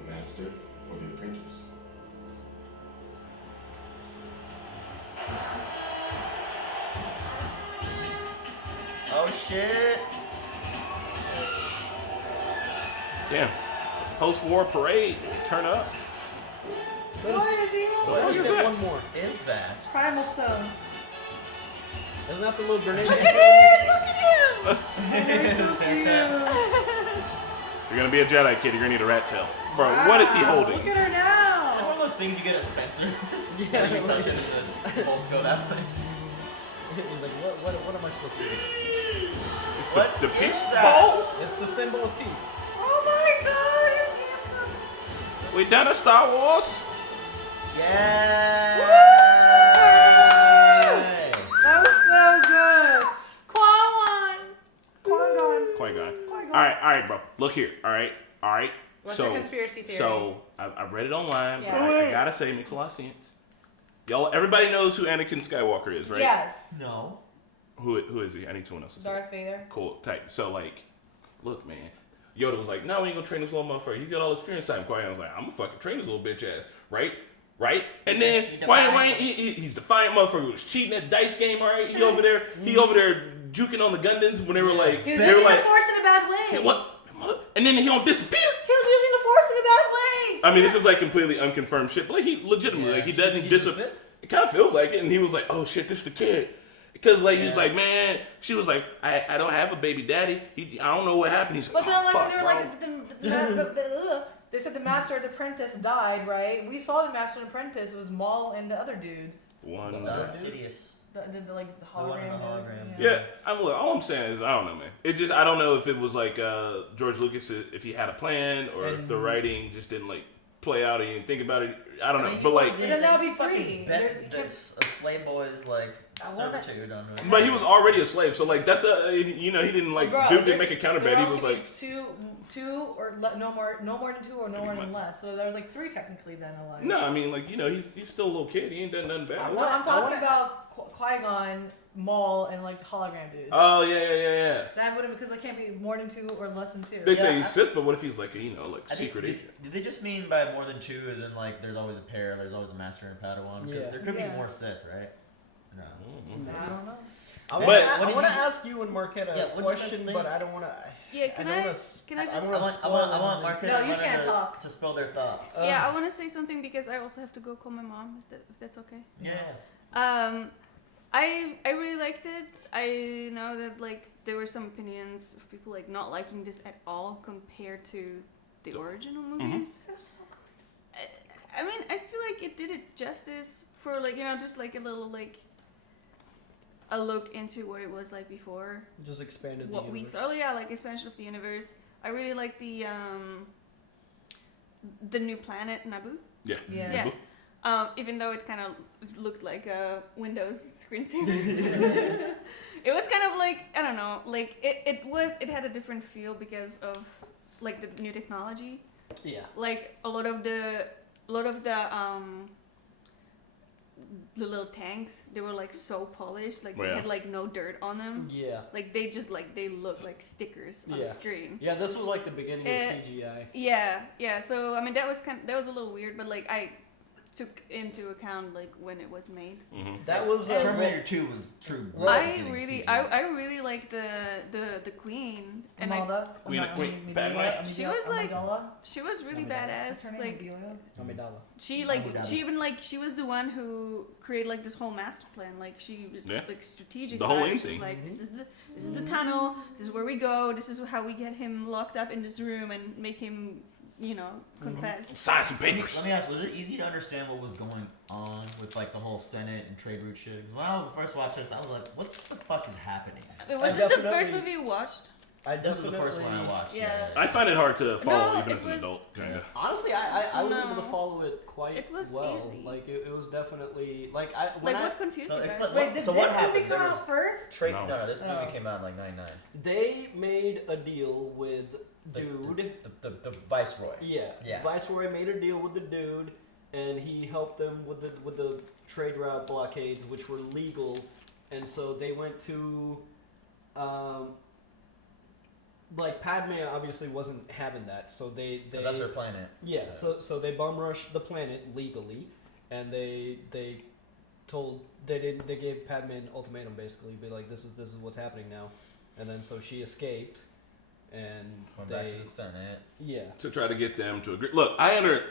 The master or the apprentice? Oh shit. Damn. Post-war parade. Turn up. What is he? Let's is get that? one more. Is that? Primal Stone. Isn't that the little grenade? Look at him! Look at him! His haircut. If you're gonna be a Jedi kid, you're gonna need a rat tail. Bro, what is he holding? Look at her It's like now. one of those things you get at Spencer. Yeah, You touch it and the bolts go that way. He's like, what am I supposed to do with this? What The is peace that? ball? It's the symbol of peace. Oh my god, you're handsome. We done a Star Wars? Yeah. That was so good. Qui-Gon. Qui-Gon. Alright, bro. Look here. Alright. What's your conspiracy theory? So, I read it online. Yeah. But I gotta say, it makes a lot of sense. Y'all, everybody knows who Anakin Skywalker is, right? Yes. No. Who is he? I need someone else to say. Darth Vader. Cool, tight. So, like, look, man. Yoda was like, no, we ain't gonna train this little motherfucker. He's got all this fear inside him. Qui-Gon was like, I'm gonna fucking train this little bitch ass. Right? And then, he's defiant motherfucker. He was cheating at dice game, alright? He over there juking on the Gundams when they were like, He was using the Force in a bad way. hey, what? And then he don't disappear. He was using the Force in a bad way. I mean, this is like completely unconfirmed shit, but like he legitimately, like he doesn't disappear. It kind of feels like it, and he was like, "Oh shit, this is the kid," because like he was like, "Man," she was like, "I don't have a baby daddy. I don't know what happened." He's like, But then, like, fuck, they were bro." like, they said the Master and the Apprentice died, right? We saw the Master and Apprentice. It was Maul and the other dude. One. Sidious. The hologram. The one in the hologram. Yeah, all I'm saying is I don't know, man. It just I don't know if it was like George Lucas if he had a plan or if the writing just didn't like play out or he didn't think about it. I don't know, but like. Then that would be free. A slave boy's like servitude on him. But he was already a slave, so like that's he didn't like Bro, dude didn't make a counterbat. He was like two or no more than two or no more than less. So there was like three technically then alive. no, I mean like he's still a little kid. He ain't done nothing bad. No, I'm talking about Qui-Gon, Maul, and like the hologram dude. Oh yeah. That would have because it can't be more than two or less than two. They say he's Sith, but what if he's like secret agent? Did they just mean by more than two as in like there's always a pair, there's always a master and a Padawan? 'Cause there could be more Sith, right? No. I don't know. I want to ask you and Marquette a question, but I don't want to. Yeah, can I just? I want Marquette No, you can't talk. to spill their thoughts. Yeah, I want to say something because I also have to go call my mom. If that's okay? Yeah. I really liked it. I know that like there were some opinions of people like not liking this at all compared to the original movies. I mean, I feel like it did it justice for like, you know, just like a little like a look into what it was like before. Just expanded what we saw. Yeah, like expansion of the universe. I really like the new planet Naboo. Yeah. Yeah. Even though it kind of looked like a Windows screensaver. It was kind of like, I don't know, like it had a different feel because of like the new technology. Yeah. Like a lot of the little tanks, they were like so polished, like they had like no dirt on them. Yeah. Like they just like they look like stickers on the screen. Yeah, this was like the beginning of CGI. Yeah. So I mean that was a little weird, but like I took into account like when it was made. That was Terminator 2 was true. I really like the Queen and she was like she was really badass. Like she was the one who created like this whole master plan. Like she was like strategic. The whole she was thing. like this is the tunnel. This is where we go. This is how we get him locked up in this room and make him, you know, confess. Sign some papers. Let me ask, was it easy to understand what was going on with like the whole Senate and trade route shit? Because when I first watched this, I was like, what the fuck is happening? Was this the first movie you watched? This was the first one I watched. Yeah. I find it hard to follow even as an adult. Kinda. Honestly, I was able to follow it quite well. Easy. Like it was definitely like what confused you guys? Wait, did this movie come out first? No, this movie came out in like '99. They made a deal with the Viceroy. Yeah. Viceroy made a deal with the dude, and he helped them with the trade route blockades, which were legal, and so they went to. Like Padme obviously wasn't having that, so they that's their planet. Yeah, so they bum rushed the planet legally, and they gave Padme an ultimatum basically, be like, this is what's happening now, and then so she escaped, and went back to the Senate. Yeah. To try to get them to agree. Look, I get it.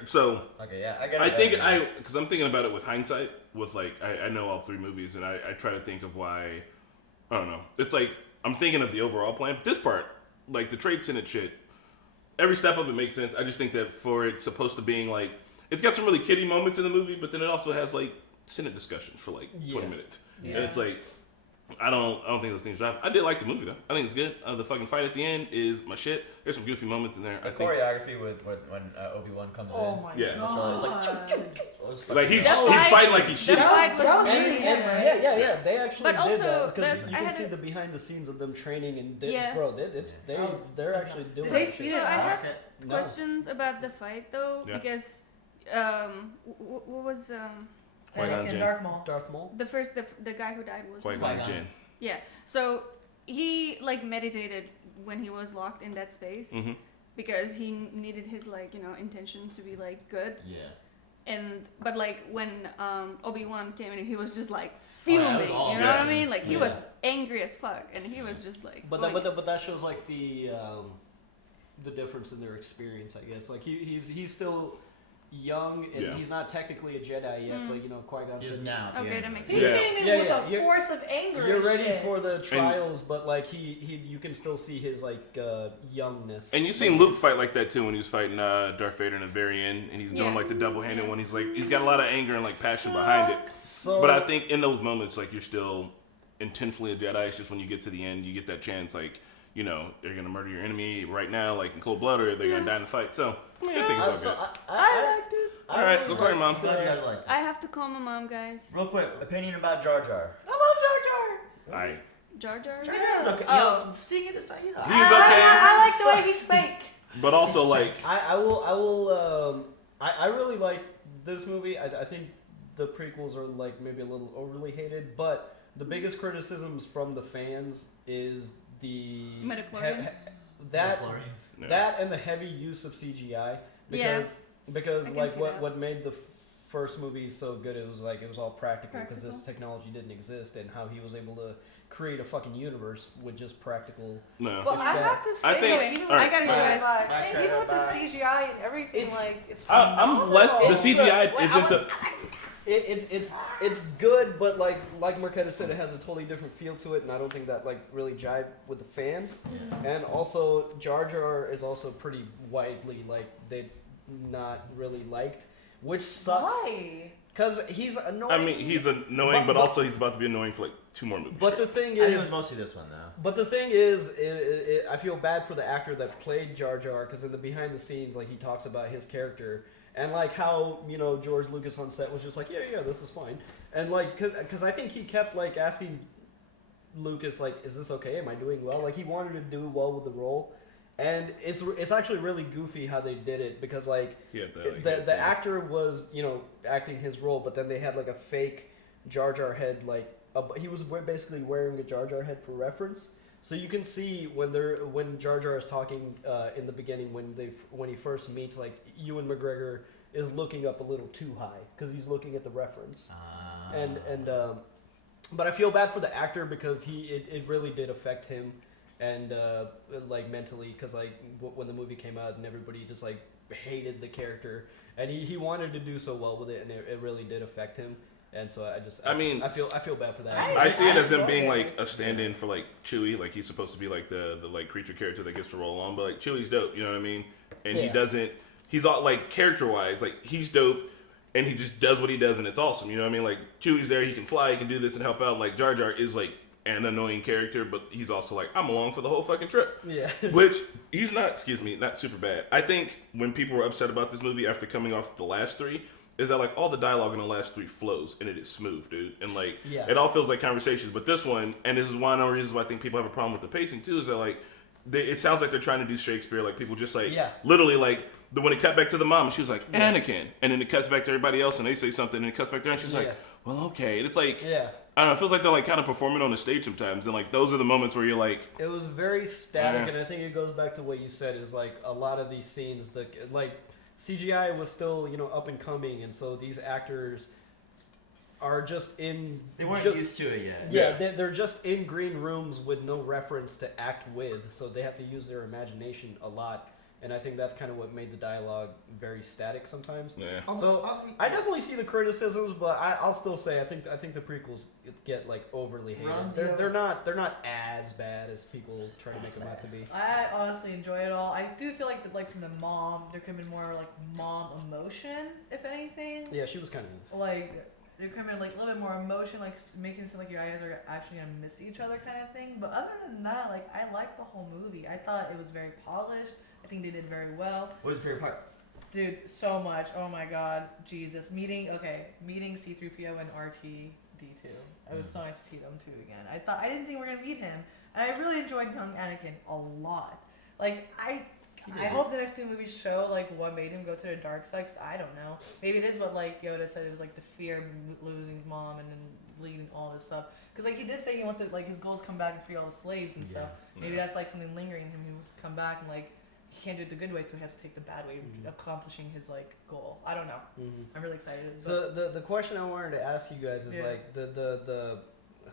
Because I'm thinking about it with hindsight. With like, I know all three movies, and I try to think of why. I don't know. It's like I'm thinking of the overall plan. This part. Like the trade Senate shit, every step of it makes sense. I just think that for it supposed to being like, it's got some really kiddie moments in the movie, but then it also has like Senate discussions for like 20 minutes. Yeah. And it's like, I don't think those things drive. I did like the movie though. I think it's good. The fucking fight at the end is my shit. There's some goofy moments in there. The choreography with when Obi-Wan comes in. Oh my god. It's like he's fighting like he's shit. That was really good, right? Yeah. They actually but did also, that because you can see the behind the scenes of them training and they're actually doing. Did they speed it up? I had questions about the fight though because what was Qui-Gon Darth Maul. The guy who died was Qui-Gon Jinn. Yeah. So he like meditated when he was locked in that space because he needed his like, you know, intention to be like good. Yeah. But like when Obi-Wan came in, he was just like fuming. You know what I mean? Like he was angry as fuck, and he was just like. But that shows like the difference in their experience, I guess. Like he's still young, and he's not technically a Jedi yet, but you know, Qui-Gon said now. Okay, that makes sense. sense. He came in with a force of anger. You're ready shit. for the trials, but like you can still see his like youngness. And you've seen Luke fight like that too when he was fighting Darth Vader in the very end, and he's doing like the double-handed one. He's got a lot of anger and like passion behind it. But I think in those moments, like you're still intentionally a Jedi. It's just when you get to the end, you get that chance, like, you know, they're gonna murder your enemy right now, like in cold blood, or they're gonna die in the fight. So I mean, I think it's all good. I liked it. All right, go call your mom. Glad you guys liked it. I have to call my mom, guys. Real quick, opinion about Jar Jar. I love Jar Jar. Alright. Jar Jar? Jar Jar's okay. Oh. Seeing it this time, he's okay. I like the way he spake. But also, like, I really like this movie. I think the prequels are like maybe a little overly hated, but the biggest criticisms from the fans is the Midichlorians? That and the heavy use of CGI because like what made the first movie so good, it was all practical because this technology didn't exist, and how he was able to create a fucking universe with just practical. No. But I have to say, even with the CGI and everything, like it's. I'm less. The CGI isn't the. It's good, but like Marquetta said, it has a totally different feel to it, and I don't think that like really jive with the fans. And also, Jar Jar is also pretty widely like they not really liked, which sucks. Why? Because he's annoying. I mean, he's annoying, but also he's about to be annoying for like 2 more movies. But the thing I think it is, was mostly this one though. but the thing is, I feel bad for the actor that played Jar Jar, because in the behind the scenes, like he talks about his character and like how George Lucas on set was just like, yeah, this is fine, and like because I think he kept like asking Lucas like, is this okay? Am I doing well? Like he wanted to do well with the role. And it's actually really goofy how they did it, because like the actor was acting his role, but then they had like a fake Jar Jar head, like he was basically wearing a Jar Jar head for reference. So you can see when Jar Jar is talking in the beginning, when he first meets, like Ewan McGregor is looking up a little too high because he's looking at the reference. But I feel bad for the actor, because it really did affect him. And like mentally, because like when the movie came out and everybody just like hated the character, and he wanted to do so well with it, and it really did affect him. And so I feel bad for that. I see it as him being like a stand-in for like Chewie, like he's supposed to be like the like creature character that gets to roll on, but like Chewie's dope, you know what I mean? And he's all like character-wise, like he's dope, and he just does what he does, and it's awesome, you know what I mean? Like Chewie's there, he can fly, he can do this and help out. Like Jar Jar is like an annoying character, but he's also like, I'm along for the whole fucking trip. Yeah. Which he's not super bad. I think when people were upset about this movie after coming off the last 3, is that like all the dialogue in the last 3 flows and it is smooth, dude. And like it all feels like conversations. But this one, and this is one of the reasons why I think people have a problem with the pacing too, is that like it sounds like they're trying to do Shakespeare. Like people just like literally like when it cut back to the mom, she was like Anakin, and then it cuts back to everybody else and they say something, and it cuts back there and she's like, well, okay. And it's like I don't know. It feels like they're like kind of performing on the stage sometimes, and like those are the moments where you're like, it was very static, and I think it goes back to what you said, is like a lot of these scenes, like CGI was still up and coming, and so these actors are just in. They weren't used to it yet. Yeah, they're just in green rooms with no reference to act with, so they have to use their imagination a lot. And I think that's kind of what made the dialogue very static sometimes. Yeah. So I definitely see the criticisms, but I'll still say I think the prequels get like overly hated. They're not as bad as people try to make them out to be. I honestly enjoy it all. I do feel like from the mom, there could have been more like mom emotion, if anything. Yeah, she was kind of like there could have been like a little bit more emotion, like making it seem like you guys are actually gonna miss each other kind of thing. But other than that, like I liked the whole movie. I thought it was very polished. I think they did very well. What was your favorite part? Dude, so much. Oh my god. Jesus. Meeting C-3PO and R2-D2. It was so nice to see them two again. I didn't think we were going to meet him. And I really enjoyed young Anakin a lot. Like, I hope the next 2 movies show, like, what made him go to the dark side, 'cause I don't know. Maybe it is what, like, Yoda said, it was, like, the fear of losing his mom and then leading all this stuff. Because, like, he did say he wants to, like, his goal is come back and free all the slaves and stuff. Maybe that's, like, something lingering in him. He wants to come back and, like, he can't do it the good way, so he has to take the bad way, accomplishing his like goal. I don't know. I'm really excited. So the question I wanted to ask you guys is like the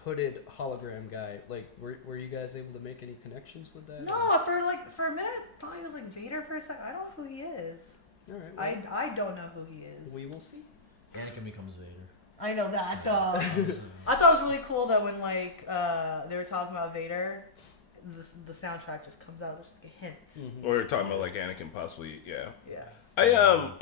hooded hologram guy. Like, were you guys able to make any connections with that? No, for a minute I thought he was like Vader for a second. I don't know who he is. All right. Well, I don't know who he is. We will see. Anakin becomes Vader. I know that. I thought it was really cool that when like they were talking about Vader, the soundtrack just comes out just like a hint. Or you're talking about like Anakin possibly, Yeah. I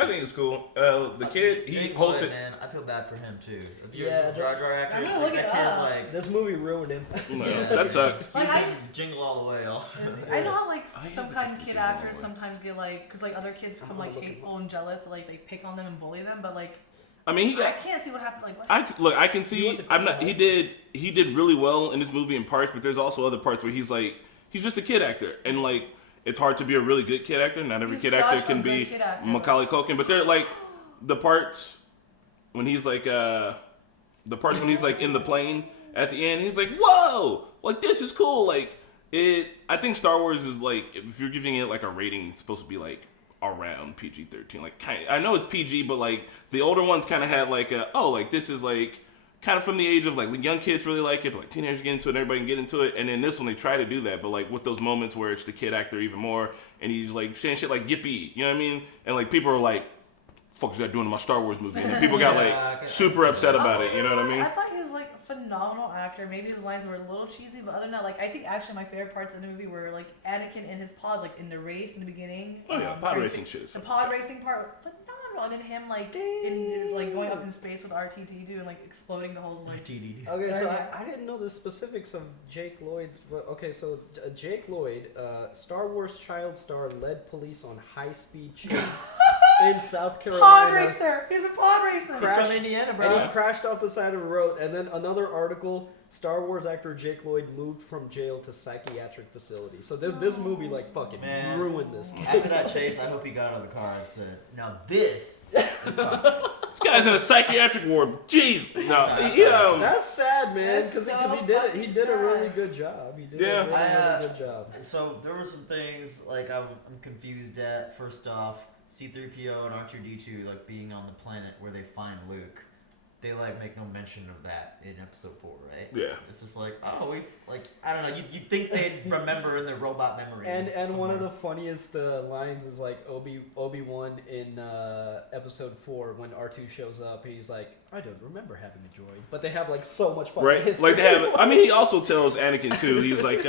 think it's cool. The kid, he holds it. Man, I feel bad for him too. If you're a Jar Jar actor, I'm gonna look it up. Like this movie ruined him. No, that sucks. He's in Jingle All the Way also. I know how like some kind of kid actors sometimes get like, because like other kids become like hateful and jealous, so, like they pick on them and bully them, but like. I mean, I can't see what happened. Like, what? I can see. I'm not. He did really well in this movie in parts, but there's also other parts where he's just a kid actor, and like it's hard to be a really good kid actor. Not every kid actor can be Macaulay Culkin, but they're like the parts when he's like in the plane at the end. He's like, whoa, like this is cool. Like it. I think Star Wars is like, if you're giving it like a rating, it's supposed to be like around PG-13. Like I know it's PG, but like the older ones kind of had like this is like kind of from the age of like young kids really like it, but like teenagers get into it and everybody can get into it. And then this one they try to do that, but like with those moments where it's the kid actor even more, and he's like saying shit like yippee, you know what I mean? And like people are like, fuck is that doing in my Star Wars movie? And then people got like super upset about it. You know what I mean? I thought he was like a phenomenal actor. Maybe his lines were a little cheesy, but other than that, like I think actually my favorite parts of the movie were like Anakin and his pods, like in the race in the beginning. Oh yeah, pod racing shit. The pod racing part, phenomenal. And then him like in like going up in space with R2D2 and like exploding the whole like. Okay, so I didn't know the specifics of Jake Lloyd's. Okay, so Jake Lloyd, Star Wars child star, led police on high-speed chase in South Carolina. Pod racer. He's a pod racer. He's from Indiana, bro. And he crashed off the side of the road. And then another article: Star Wars actor Jake Lloyd moved from jail to psychiatric facility. So this movie like fucking ruined this kid. After that chase, I hope he got out of the car and said, "Now this is This guy's in a psychiatric ward. Jeez. No, that's sad, man. Because so he did a really good job. He did a really good job. So there were some things like I'm confused at. First off, C-3PO and R2D2 like being on the planet where they find Luke. They like make no mention of that in episode 4, right? Yeah. It's just like, oh, we like I don't know. You'd think they'd remember in their robot memory. And one of the funniest lines is like Obi-Wan in episode 4 when R2 shows up. He's like, I don't remember having a droid, but they have like so much fun. right? History. Like they have. I mean, he also tells Anakin too. He's like,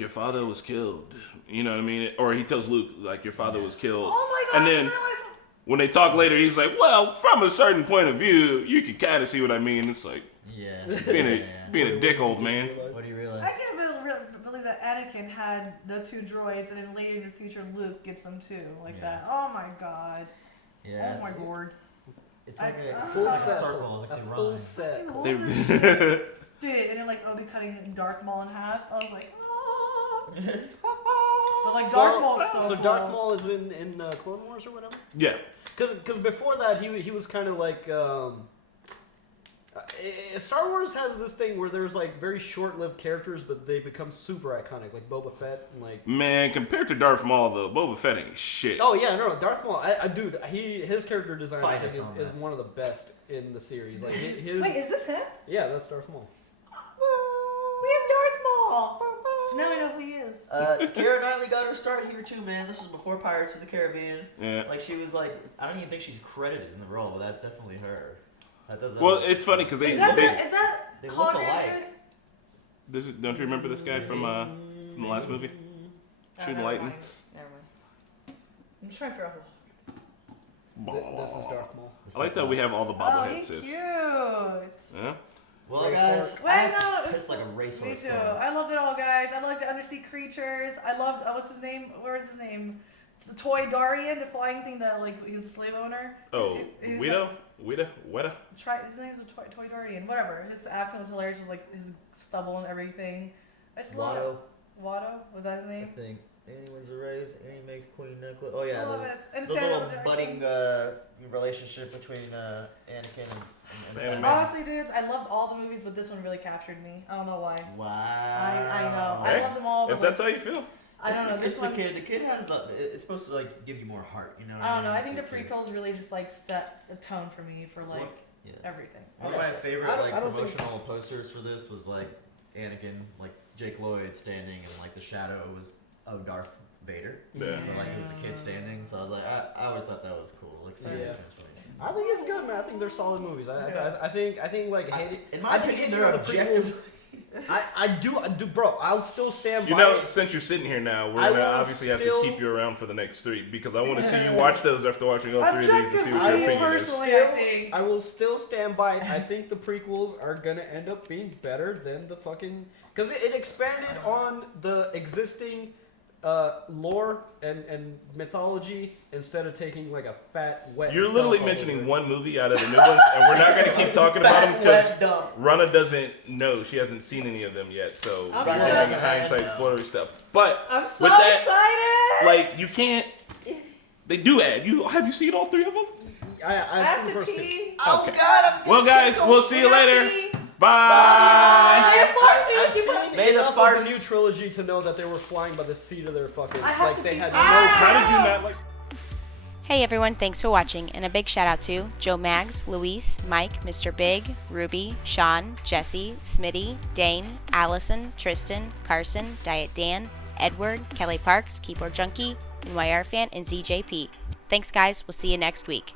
your father was killed. You know what I mean? Or he tells Luke like, your father was killed. Oh my gosh! And then when they talk later, he's like, well, from a certain point of view, you can kind of see what I mean. It's like, being a dick, old man. What do you realize? I can't believe that Anakin had the 2 droids, and then later in the future, Luke gets them too, like that. Oh my god. Yeah. Oh my lord. It's like a full like set, a circle, like they full run. set. Dude, and then like Obi cutting Darth Maul in half. I was like, but like Darth Maul's so cool. Darth Maul is in Clone Wars or whatever. Yeah. Because before that he was kind of like Star Wars has this thing where there's like very short-lived characters, but they become super iconic, like Boba Fett and like. Man, compared to Darth Maul, though, Boba Fett ain't shit. Oh yeah, no, Darth Maul, dude, his character design I think is one of the best in the series. Like his. Wait, is this him? Yeah, that's Darth Maul. We have Darth Maul. Now I know who he is. Keira Knightley got her start here too, man. This was before Pirates of the Caribbean. Yeah. Like she was like, I don't even think she's credited in the role, but that's definitely her. I thought that Well, was, it's funny because Is that they look Hollywood alike. dude? don't you remember this guy from the last movie? Shooting never lightning. mind. Never mind. I'm just trying to figure out This is Darth Maul. I like that we have all the Oh, bobbleheads. he's sis. cute. Yeah. Well, guys, Wait, no, it was pissed like a racehorse. Me too. I loved it all, guys. I loved the undersea creatures. I loved what's his name? Where is his name? The Toy Darian, the flying thing that like he was a slave owner. Oh, He's Weta? like- Weta? His name was Toy Darian. Whatever. His accent was hilarious with like his stubble and everything. I just love it. Watto? Was that his name? I think. Annie wins the race. Annie makes queen necklace. Oh yeah, I love it. And the Samuel little Jackson. budding relationship between Anakin and Honestly, dudes, I loved all the movies, but this one really captured me. I don't know why. Wow. I know. Hey, I love them all. if but that's like, how you feel. I don't know. It's This one, the kid. The kid has the. It's supposed to like give you more heart. You know. What I don't know. I It's think the kid. prequels really just like set the tone for me for like everything. One of my favorite I like don't think- promotional posters for this was like Anakin, like Jake Lloyd standing, and like the shadow was of Darth Vader. Yeah. But, like it was the kid standing, so I was like, I always thought that was cool. Like seeing Yeah. this transformation. I think it's good, man. I think they're solid movies. I think like hating. In my I think opinion, hating they're on the objective. prequels. I do, bro. I'll still stand You by know, it. since you're sitting here now, we're I gonna will obviously have still- to keep you around for the next 3 because I want to see you watch those after watching all 3 of these to see what I your will opinion is. still- I will still stand by it. I think the prequels are gonna end up being better than the fucking because it expanded on the existing lore and mythology instead of taking like a fat wet. You're literally dump all mentioning over it. one movie out of the new ones, and we're not going to keep talking about them because Fat, wet dump. Rana doesn't know. She hasn't seen any of them yet, so I'm we're so having excited. hindsight spoilery stuff. But I'm so with that, excited. like you can't. They do add. Have you seen all 3 of them? I've seen the first two. Okay. Oh God! Well, guys, we'll see you later. Bye. I've seen May the enough of farce- the new trilogy to know that they were flying by the seat of their fucking. I have Like to they be had no. How did you not like? Hey everyone, thanks for watching, and a big shout out to Joe Mags, Luis, Mike, Mr. Big, Ruby, Sean, Jesse, Smitty, Dane, Allison, Tristan, Carson, Diet Dan, Edward, Kelly Parks, Keyboard Junkie, NYR Fan, and ZJP. Thanks guys, we'll see you next week.